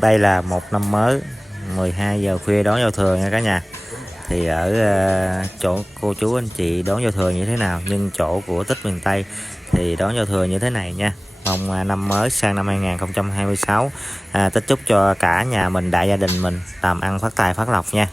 Đây là một năm mới 12 giờ khuya đón giao thừa nha cả nhà. Thì ở chỗ cô chú anh chị đón giao thừa như thế nào, nhưng chỗ của Tích miền Tây thì đón giao thừa như thế này nha. Mong năm mới sang năm 2026 Tích chúc cho cả nhà mình, đại gia đình mình làm ăn phát tài phát lộc nha.